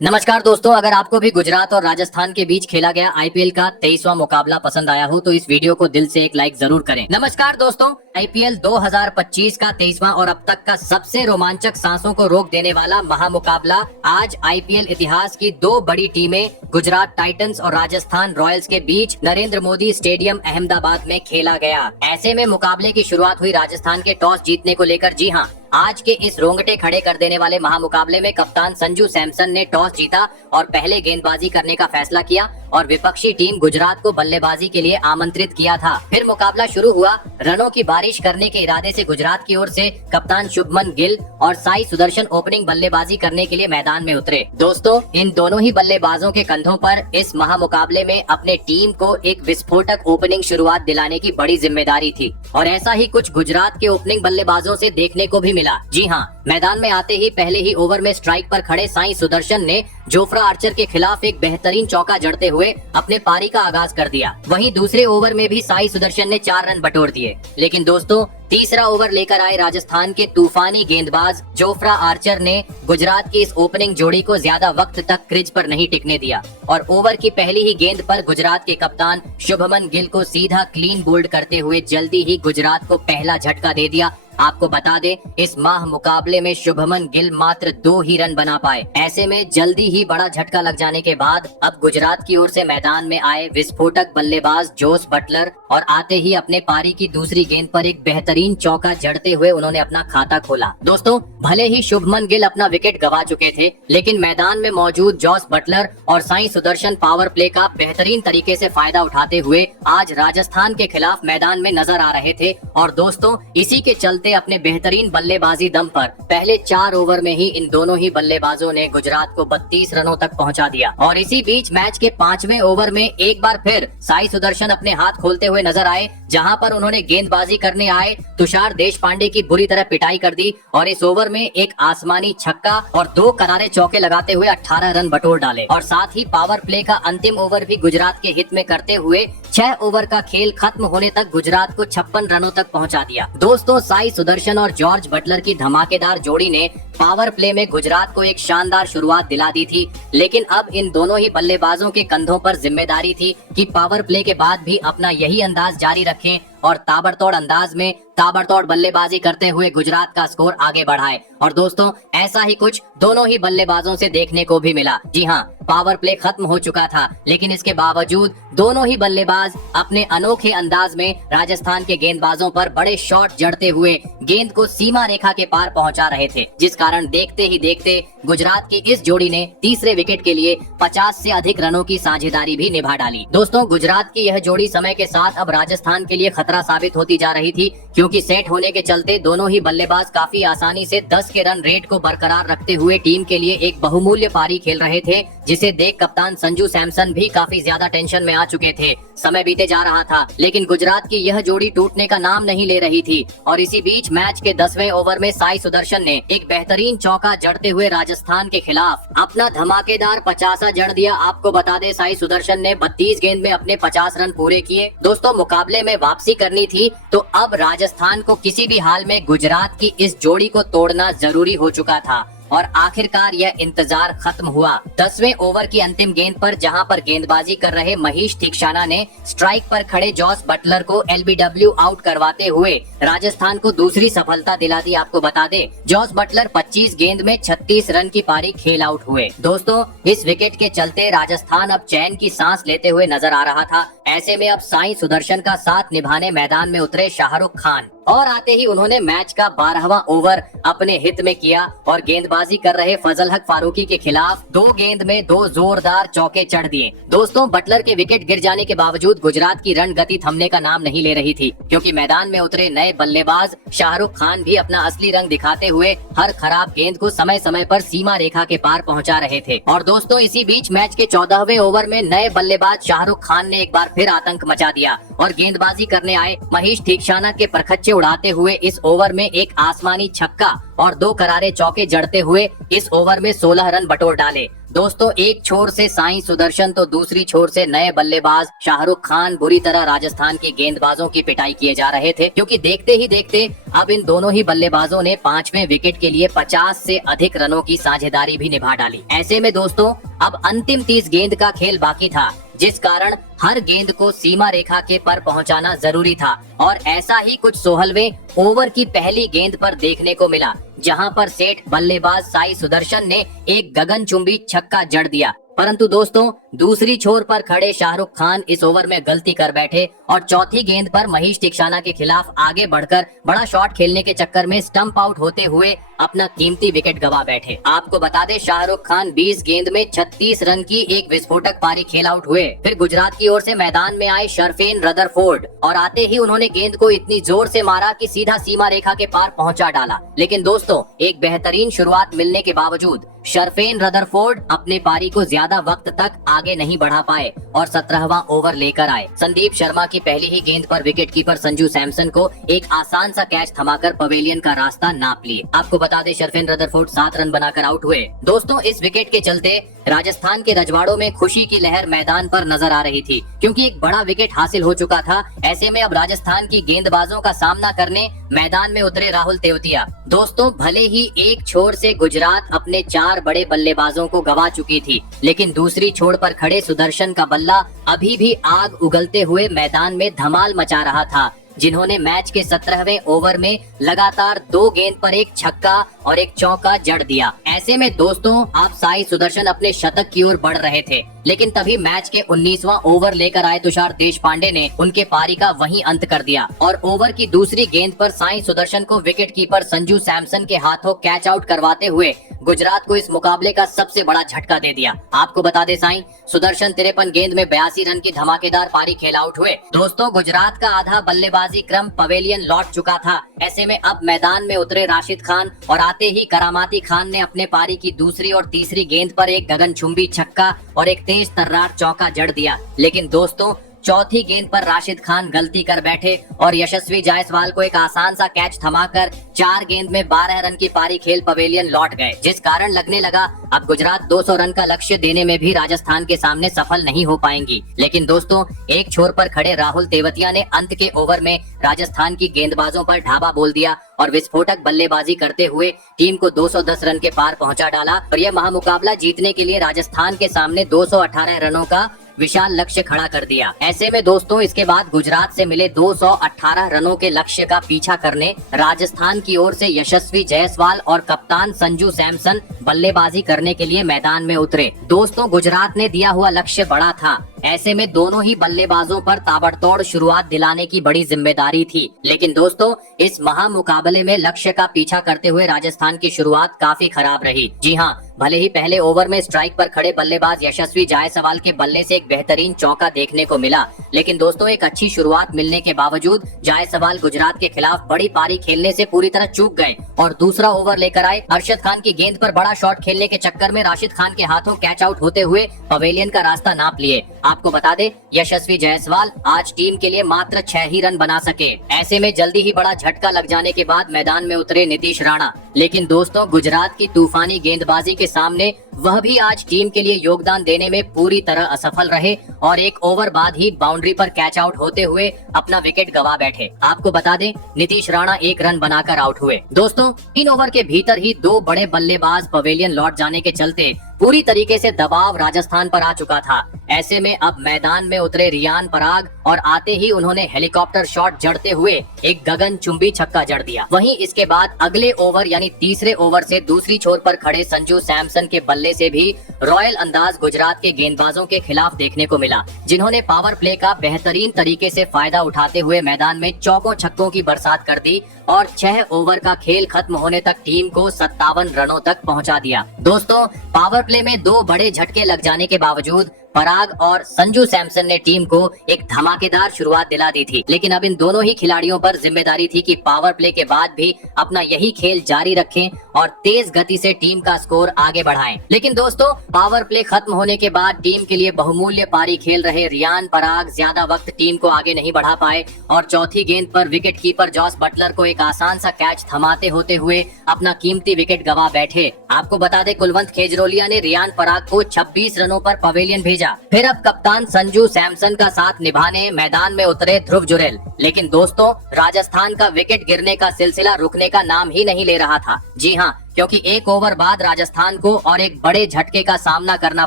नमस्कार दोस्तों, अगर आपको भी गुजरात और राजस्थान के बीच खेला गया आईपीएल का 23वां मुकाबला पसंद आया हो तो इस वीडियो को दिल से एक लाइक जरूर करें। नमस्कार दोस्तों, आईपीएल 2025 का 23वां और अब तक का सबसे रोमांचक, सांसों को रोक देने वाला महामुकाबला आज आईपीएल इतिहास की दो बड़ी टीमें गुजरात टाइटंस और राजस्थान रॉयल्स के बीच नरेंद्र मोदी स्टेडियम अहमदाबाद में खेला गया। ऐसे में मुकाबले की शुरुआत हुई राजस्थान के टॉस जीतने को लेकर। जी हाँ, आज के इस रोंगटे खड़े कर देने वाले महामुकाबले में कप्तान संजू सैमसन ने टॉस जीता और पहले गेंदबाजी करने का फैसला किया और विपक्षी टीम गुजरात को बल्लेबाजी के लिए आमंत्रित किया था। फिर मुकाबला शुरू हुआ। रनों की बारिश करने के इरादे से गुजरात की ओर से कप्तान शुभमन गिल और साई सुदर्शन ओपनिंग बल्लेबाजी करने के लिए मैदान में उतरे। दोस्तों, इन दोनों ही बल्लेबाजों के कंधों पर इस महामुकाबले में अपने टीम को एक विस्फोटक ओपनिंग शुरुआत दिलाने की बड़ी जिम्मेदारी थी और ऐसा ही कुछ गुजरात के ओपनिंग बल्लेबाजों से देखने को भी मिला। जी हाँ, मैदान में आते ही पहले ही ओवर में स्ट्राइक पर खड़े साई सुदर्शन ने जोफ्रा आर्चर के खिलाफ एक बेहतरीन चौका जड़ते हुए अपने पारी का आगाज कर दिया। वहीं दूसरे ओवर में भी साई सुदर्शन ने 4 रन बटोर दिए। लेकिन दोस्तों, तीसरा ओवर लेकर आए राजस्थान के तूफानी गेंदबाज जोफ्रा आर्चर ने गुजरात की इस ओपनिंग जोड़ी को ज्यादा वक्त तक क्रीज पर नहीं टिकने दिया और ओवर की पहली ही गेंद पर गुजरात के कप्तान शुभमन गिल को सीधा क्लीन बोल्ड करते हुए जल्दी ही गुजरात को पहला झटका दे दिया। आपको बता दें, इस माह मुकाबले में शुभमन गिल मात्र 2 ही रन बना पाए। ऐसे में जल्दी ही बड़ा झटका लग जाने के बाद अब गुजरात की ओर से मैदान में आए विस्फोटक बल्लेबाज जोस बटलर और आते ही अपने पारी की दूसरी गेंद पर एक बेहतरीन चौका जड़ते हुए उन्होंने अपना खाता खोला। दोस्तों, भले ही शुभमन गिल अपना विकेट गंवा चुके थे, लेकिन मैदान में मौजूद जोस बटलर और साई सुदर्शन पावर प्ले का बेहतरीन तरीके से फायदा उठाते हुए आज राजस्थान के खिलाफ मैदान में नजर आ रहे थे। और दोस्तों, इसी के चलते अपने बेहतरीन बल्लेबाजी दम पर पहले 4 ओवर में ही इन दोनों ही बल्लेबाजों ने गुजरात को 32 रनों तक पहुंचा दिया। और इसी बीच मैच के 5वें ओवर में एक बार फिर साई सुदर्शन अपने हाथ खोलते हुए नजर आए, जहां पर उन्होंने गेंदबाजी करने आए तुषार देशपांडे की बुरी तरह पिटाई कर दी और इस ओवर में एक आसमानी छक्का और 2 करारे चौके लगाते हुए 18 रन बटोर डाले। और साथ ही पावर प्ले का अंतिम ओवर भी गुजरात के हित में करते हुए 6 ओवर का खेल खत्म होने तक गुजरात को 56 रनों तक पहुंचा दिया। दोस्तों, साई सुदर्शन और जॉर्ज बटलर की धमाकेदार जोड़ी ने पावर प्ले में गुजरात को एक शानदार शुरुआत दिला दी थी, लेकिन अब इन दोनों ही बल्लेबाजों के कंधों पर जिम्मेदारी थी कि पावर प्ले के बाद भी अपना यही अंदाज जारी रखें और ताबड़तोड़ अंदाज में ताबड़तोड़ बल्लेबाजी करते हुए गुजरात का स्कोर आगे बढ़ाए। और दोस्तों, ऐसा ही कुछ दोनों ही बल्लेबाजों से देखने को भी मिला। जी हाँ, पावर प्ले खत्म हो चुका था, लेकिन इसके बावजूद दोनों ही बल्लेबाज अपने अनोखे अंदाज में राजस्थान के गेंदबाजों पर बड़े शॉट जड़ते हुए गेंद को सीमा रेखा के पार पहुंचा रहे थे, जिस कारण देखते ही देखते गुजरात की इस जोड़ी ने तीसरे विकेट के लिए 50 से अधिक रनों की साझेदारी भी निभा डाली। दोस्तों, गुजरात की यह जोड़ी समय के साथ अब राजस्थान के लिए खतरा साबित होती जा रही थी, क्योंकि सेट होने के चलते दोनों ही बल्लेबाज काफी आसानी से 10 के रन रेट को बरकरार रखते हुए टीम के लिए एक बहुमूल्य पारी खेल रहे थे, जिसे देख कप्तान संजू सैमसन भी काफी ज्यादा टेंशन में आ चुके थे। समय बीते जा रहा था, लेकिन गुजरात की यह जोड़ी टूटने का नाम नहीं ले रही थी। और इसी बीच मैच के 10वें ओवर में साई सुदर्शन ने एक बेहतरीन चौका जड़ते हुए राजस्थान के खिलाफ अपना धमाकेदार 50 जड़ दिया। आपको बता दे, साई सुदर्शन ने 32 गेंद में अपने 50 रन पूरे किए। दोस्तों, मुकाबले में वापसी करनी थी तो अब राजस्थान को किसी भी हाल में गुजरात की इस जोड़ी को तोड़ना जरूरी हो चुका था और आखिरकार यह इंतजार खत्म हुआ। 10वें ओवर की अंतिम गेंद पर जहां पर गेंदबाजी कर रहे महेश तीक्षाना ने स्ट्राइक पर खड़े जॉस बटलर को एलबीडब्ल्यू आउट करवाते हुए राजस्थान को दूसरी सफलता दिला दी। आपको बता दे, जॉस बटलर 25 गेंद में 36 रन की पारी खेल आउट हुए। दोस्तों, इस विकेट के चलते राजस्थान अब चैन की सांस लेते हुए नजर आ रहा था। ऐसे में अब साई सुदर्शन का साथ निभाने मैदान में उतरे शाहरुख खान और आते ही उन्होंने मैच का 12वां ओवर अपने हित में किया और गेंदबाजी कर रहे फजल हक फारूकी के खिलाफ 2 गेंद में 2 जोरदार चौके चढ़ दिए। दोस्तों, बटलर के विकेट गिर जाने के बावजूद गुजरात की रन गति थमने का नाम नहीं ले रही थी, क्योंकि मैदान में उतरे नए बल्लेबाज शाहरुख खान भी अपना असली रंग दिखाते हुए हर खराब गेंद को समय समय पर सीमा रेखा के पार पहुंचा रहे थे। और दोस्तों, इसी बीच मैच के 14वें ओवर में नए बल्लेबाज शाहरुख खान ने एक बार फिर आतंक मचा दिया और गेंदबाजी करने आए महेश तीक्षाना के परखच्चे उड़ाते हुए इस ओवर में एक आसमानी छक्का और 2 करारे चौके जड़ते हुए इस ओवर में 16 रन बटोर डाले। दोस्तों, एक छोर से साईं सुदर्शन तो दूसरी छोर से नए बल्लेबाज शाहरुख खान बुरी तरह राजस्थान की गेंदबाजों की पिटाई किए जा रहे थे, क्योंकि देखते ही देखते अब इन दोनों ही बल्लेबाजों ने 5वें विकेट के लिए 50 से अधिक रनों की साझेदारी भी निभा डाली। ऐसे में दोस्तों अब अंतिम 30 गेंद का खेल बाकी था, जिस कारण हर गेंद को सीमा रेखा के पर पहुंचाना जरूरी था और ऐसा ही कुछ 16वें ओवर की पहली गेंद पर देखने को मिला, जहां पर सेठ बल्लेबाज साई सुदर्शन ने एक गगनचुंबी छक्का जड़ दिया। परंतु दोस्तों, दूसरी छोर पर खड़े शाहरुख खान इस ओवर में गलती कर बैठे और चौथी गेंद पर महीश तिक्षाना के खिलाफ आगे बढ़कर बड़ा शॉट खेलने के चक्कर में स्टंप आउट होते हुए अपना कीमती विकेट गवा बैठे। आपको बता दें, शाहरुख खान 20 गेंद में 36 रन की एक विस्फोटक पारी खेल आउट हुए। फिर गुजरात की ओर से मैदान में आए शर्फेन रदरफोर्ड और आते ही उन्होंने गेंद को इतनी जोर से मारा कि सीधा सीमा रेखा के पार पहुंचा डाला। लेकिन दोस्तों, एक बेहतरीन शुरुआत मिलने के बावजूद शर्फेन रदरफोर्ड अपने पारी को ज्यादा वक्त तक आगे नहीं बढ़ा पाए और 17वां ओवर लेकर आए। संदीप शर्मा की पहली ही गेंद पर विकेटकीपर संजू सैमसन को एक आसान सा कैच थमाकर पवेलियन का रास्ता नाप लिए। आपको बता दें, शर्फेन रदरफोर्ड 7 रन बनाकर आउट हुए। दोस्तों, इस विकेट के चलते राजस्थान के रजवाड़ों में खुशी की लहर मैदान पर नजर आ रही थी, क्योंकि एक बड़ा विकेट हासिल हो चुका था। ऐसे में अब राजस्थान की गेंदबाजों का सामना करने मैदान में उतरे राहुल तेवतिया। दोस्तों, भले ही एक छोर से गुजरात अपने 4 बड़े बल्लेबाजों को गवा चुकी थी, लेकिन दूसरी छोर पर खड़े सुदर्शन का बल्ला अभी भी आग उगलते हुए मैदान में धमाल मचा रहा था, जिन्होंने मैच के 17वें ओवर में लगातार 2 गेंद पर एक छक्का और एक चौका जड़ दिया। ऐसे में दोस्तों, आप साई सुदर्शन अपने शतक की ओर बढ़ रहे थे, लेकिन तभी मैच के 19वां ओवर लेकर आए तुषार देशपांडे ने उनके पारी का वहीं अंत कर दिया और ओवर की दूसरी गेंद पर साई सुदर्शन को विकेटकीपर संजू सैमसन के हाथों कैच आउट करवाते हुए गुजरात को इस मुकाबले का सबसे बड़ा झटका दे दिया। आपको बता दें, साई सुदर्शन 53 गेंद में 82 रन की धमाकेदार पारी खेल आउट हुए। दोस्तों, गुजरात का आधा बल्लेबाजी क्रम पवेलियन लौट चुका था। ऐसे में अब मैदान में उतरे राशिद खान और आते ही करामाती खान ने अपने पारी की दूसरी और तीसरी गेंद पर एक गगनचुंबी छक्का और एक तेज तर्रार चौका जड़ दिया। लेकिन दोस्तों, चौथी गेंद पर राशिद खान गलती कर बैठे और यशस्वी जायसवाल को एक आसान सा कैच थमाकर 4 गेंद में 12 रन की पारी खेल पवेलियन लौट गए, जिस कारण लगने लगा अब गुजरात 200 रन का लक्ष्य देने में भी राजस्थान के सामने सफल नहीं हो पाएंगी। लेकिन दोस्तों, एक छोर पर खड़े राहुल तेवतिया ने अंत के ओवर में राजस्थान की गेंदबाजों पर ढाबा बोल दिया और विस्फोटक बल्लेबाजी करते हुए टीम को 210 रन के पार पहुंचा डाला और यह महामुकाबला जीतने के लिए राजस्थान के सामने 218 रनों का विशाल लक्ष्य खड़ा कर दिया। ऐसे में दोस्तों, इसके बाद गुजरात से मिले 218 रनों के लक्ष्य का पीछा करने राजस्थान की ओर से यशस्वी जायसवाल और कप्तान संजू सैमसन बल्लेबाजी करने के लिए मैदान में उतरे। दोस्तों, गुजरात ने दिया हुआ लक्ष्य बड़ा था। ऐसे में दोनों ही बल्लेबाजों पर ताबड़तोड़ शुरुआत दिलाने की बड़ी जिम्मेदारी थी। लेकिन दोस्तों, इस महामुकाबले में लक्ष्य का पीछा करते हुए राजस्थान की शुरुआत काफी खराब रही। जी हाँ, भले ही पहले ओवर में स्ट्राइक पर खड़े बल्लेबाज यशस्वी जायसवाल के बल्ले से एक बेहतरीन चौका देखने को मिला, लेकिन दोस्तों, एक अच्छी शुरुआत मिलने के बावजूद जायसवाल गुजरात के खिलाफ बड़ी पारी खेलने से पूरी तरह चूक गए और दूसरा ओवर लेकर आए। अरशद खान की गेंद पर बड़ा शॉट खेलने के चक्कर में राशिद खान के हाथों कैच आउट होते हुए पवेलियन का रास्ता नाप लिए। आपको बता दें, यशस्वी जायसवाल आज टीम के लिए मात्र 6 ही रन बना सके। ऐसे में जल्दी ही बड़ा झटका लग जाने के बाद मैदान में उतरे नीतीश राणा। लेकिन दोस्तों, गुजरात की तूफानी गेंदबाजी के सामने वह भी आज टीम के लिए योगदान देने में पूरी तरह असफल रहे और एक ओवर बाद ही बाउंड्री पर कैच आउट होते हुए अपना विकेट गवा बैठे। आपको बता दें, नीतीश राणा 1 रन बनाकर आउट हुए। दोस्तों, 3 ओवर के भीतर ही 2 बड़े बल्लेबाज पवेलियन लौट जाने के चलते पूरी तरीके से दबाव राजस्थान पर आ चुका था। ऐसे में अब मैदान में उतरे रियान पराग और आते ही उन्होंने हेलीकॉप्टर शॉट जड़ते हुए एक गगनचुंबी छक्का जड़ दिया। वहीं इसके बाद अगले ओवर यानी तीसरे ओवर से दूसरी छोर पर खड़े संजू सैमसन के बल्ले से भी रॉयल अंदाज गुजरात के गेंदबाजों के खिलाफ देखने को मिला, जिन्होंने पावर प्ले का बेहतरीन तरीके से फायदा उठाते हुए मैदान में चौकों छक्कों की बरसात कर दी और 6 ओवर का खेल खत्म होने तक टीम को 57 रनों तक पहुंचा दिया। दोस्तों, पावर प्ले में 2 बड़े झटके लग जाने के बावजूद पराग और संजू सैमसन ने टीम को एक धमाकेदार शुरुआत दिला दी थी, लेकिन अब इन दोनों ही खिलाड़ियों पर जिम्मेदारी थी कि पावर प्ले के बाद भी अपना यही खेल जारी रखें और तेज गति से टीम का स्कोर आगे बढ़ाएं। लेकिन दोस्तों, पावर प्ले खत्म होने के बाद टीम के लिए बहुमूल्य पारी खेल रहे रियान पराग ज्यादा वक्त टीम को आगे नहीं बढ़ा पाए और चौथी गेंद पर विकेट कीपर जॉस बटलर को एक आसान सा कैच थमाते होते हुए अपना कीमती विकेट गवा बैठे। आपको बता दें, कुलवंत खेजरोलिया ने रियान पराग को 26 रनों पर पवेलियन भेजा। फिर अब कप्तान संजू सैमसन का साथ निभाने मैदान में उतरे ध्रुव जुरेल। लेकिन दोस्तों, राजस्थान का विकेट गिरने का सिलसिला रुकने का नाम ही नहीं ले रहा था। जी हाँ, क्योंकि 1 ओवर बाद राजस्थान को और एक बड़े झटके का सामना करना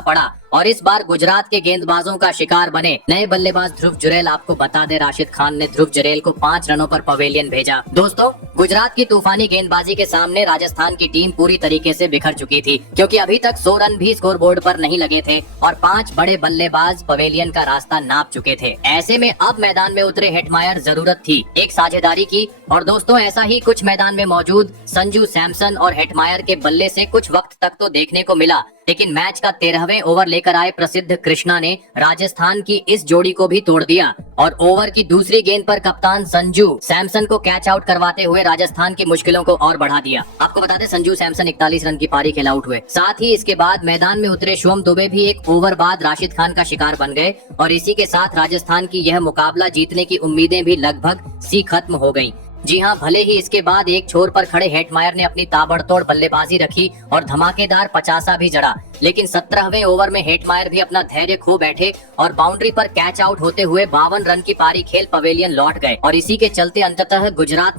पड़ा और इस बार गुजरात के गेंदबाजों का शिकार बने नए बल्लेबाज ध्रुव जुरेल। आपको बता दे, राशिद खान ने ध्रुव जुरेल को 5 रनों पर पवेलियन भेजा। दोस्तों, गुजरात की तूफानी गेंदबाजी के सामने राजस्थान की टीम पूरी तरीके से बिखर चुकी थी, क्योंकि अभी तक 100 रन भी स्कोरबोर्ड पर नहीं लगे थे और 5 बड़े बल्लेबाज पवेलियन का रास्ता नाप चुके थे। ऐसे में अब मैदान में उतरे हेटमायर जरूरत थी एक साझेदारी की, और दोस्तों ऐसा ही कुछ मैदान में मौजूद संजू सैमसन और हेटमायर के बल्ले से कुछ वक्त तक तो देखने को मिला। लेकिन मैच का 13वें ओवर लेकर आए प्रसिद्ध कृष्णा ने राजस्थान की इस जोड़ी को भी तोड़ दिया और ओवर की दूसरी गेंद पर कप्तान संजू सैमसन को कैच आउट करवाते हुए राजस्थान की मुश्किलों को और बढ़ा दिया। आपको बता दें, संजू सैमसन 41 रन की पारी खेल आउट हुए। साथ ही इसके बाद मैदान में उतरे शुभम दुबे भी एक ओवर बाद राशिद खान का शिकार बन गए और इसी के साथ राजस्थान की यह मुकाबला जीतने की उम्मीदें भी लगभग सी खत्म हो गयी। जी हाँ, भले ही इसके बाद एक छोर पर खड़े हेटमायर ने अपनी ताबड़तोड़ बल्लेबाजी रखी और धमाकेदार 50 भी जड़ा, लेकिन 17वें ओवर में हेटमायर भी अपना धैर्य खो बैठे और बाउंड्री पर कैच आउट होते हुए 52 रन की पारी खेल पवेलियन लौट गए और इसी के चलते अंततः गुजरात में